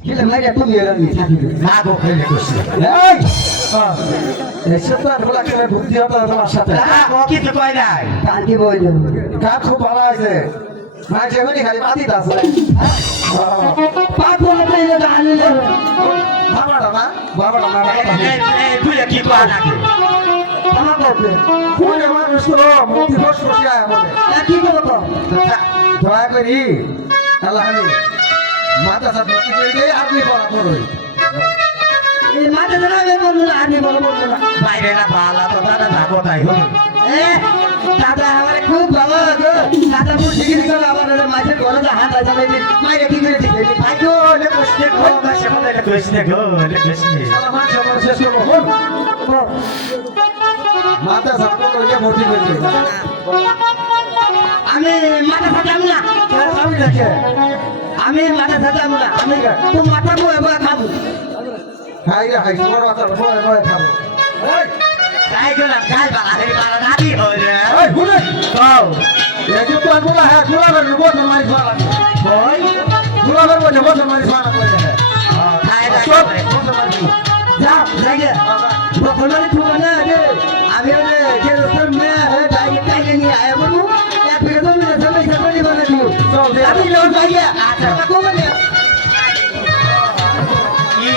কিলে মাইরা তুমি এলানি থাকিবে না গো খেলে করছি এই এসে তো আর বলা করে ভর্তি হতো তোমার সাথে না গো কিছু কই নাই কার কি বই কার খুব ভালো আছে মাই যেমনি খালি মাটিতে আছে পাঁচ বলে পেয়ে আনলে বাবাটা না তুই কি কয় নাকি আমার করবে কোন মানুষ তো মুক্তি বসে বসে আয় বলে কি করবো দয়া করি আল্লাহ মাথা সাথ ভর্তি করে দিয়ে আপনি পড়া পড়ই এই মাথা ধরে আমি বলবো না আপনি বলবো না বাইরে না পালা তো দাদা যাবো তাই হলো দাদা আমার খুব ভালো গো দাদা মুখ ডিগ্রি করে আমার মাঝে ঘরে হাত আছে মাইরে কি করে দিবে ভাই গো লে বসতে গো সে মনে এটা কইছি না গো এটা কইছি সালা মাছ আমার শেষ করবো হল মাথা সাথ করে ভর্তি করে দিই আমি মাথা সাজাম না আমি দেখে আমি মাথা সাজাম না আমি তো মাথা বয়ে বয়ে খাবো খাই রে খাই বড় মাথা বয়ে বয়ে খাবো তাই গো না কাল বালা রে বালা রাতি হই রে এই শুনে কও এই তো বলা হ্যাঁ গুলা করে বসে মারি খাওয়া কই গুলা করে বসে মারি খাওয়া করে খাই না সব বসে মারি যা লাগে বকলে তুমি না রে আমি রে যে রতন মে হে যাই কাইলে নিয়ে আয়া বলু या फिर तो मैं समय से पहले बना दूं चल दे अभी लौट जाइए अच्छा को बने কি